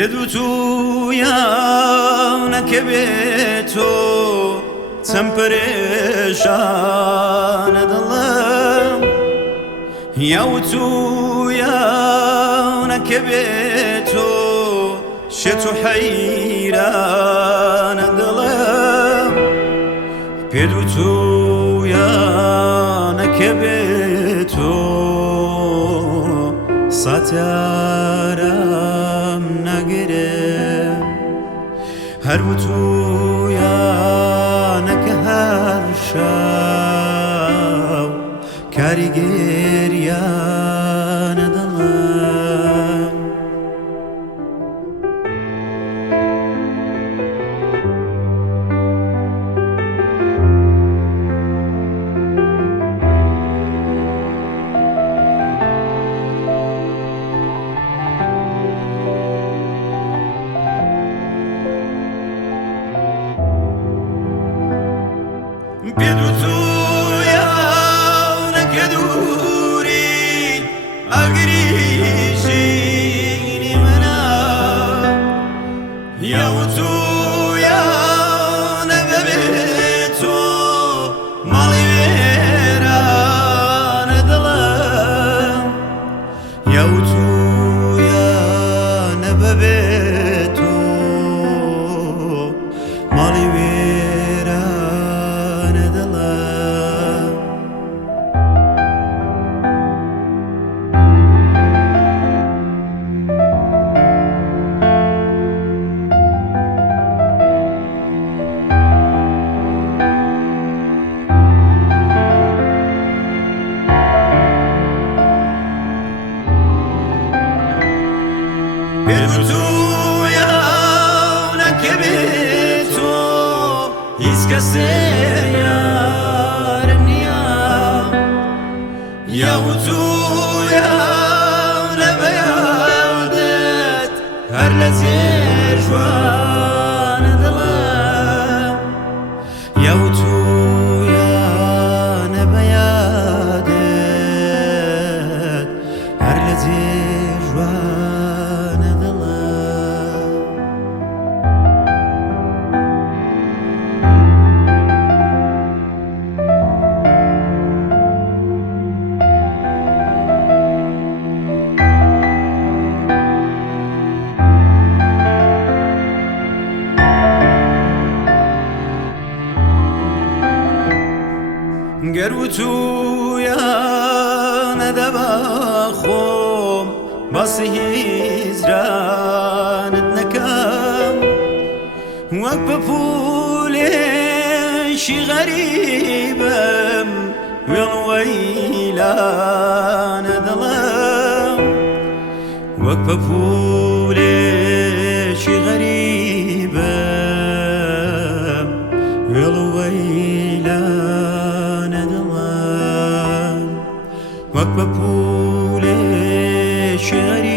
پێدوتو یانەکە بێتۆ چەند پەرێشانە دڵم یاوتو یانەکە بێتۆ شێت و حەیرانە دڵم پێدوتو یانەکە بێتۆ ساتارم نەگرم هەر وتویانەکە هەر شەو کاریگەریانە دڵم پێدوتو یانەکە دووری ئەگریژینی منە یاوتو یانەکە بێتۆ ماڵی وێرانە دڵم یاوتو یانەکە بێتۆ ماڵی پێدوتو یانەکە بێتۆ هیچ کەسێ یارم نییە یاوتو یانە بەیادت هەر لە جێر جوانە دڵم یاوتو یانە بەیادت هەر لە جێر جوانە گەر وتویانە دەبا خۆم باسی هیجرانت نەکەم وەک بە پولێشی غەریبم وێڵ وەیلانە دڵم وەک بە پولێشی غەریبم وێڵ وەیلانە دڵم وەک بە پولێشی غەریبم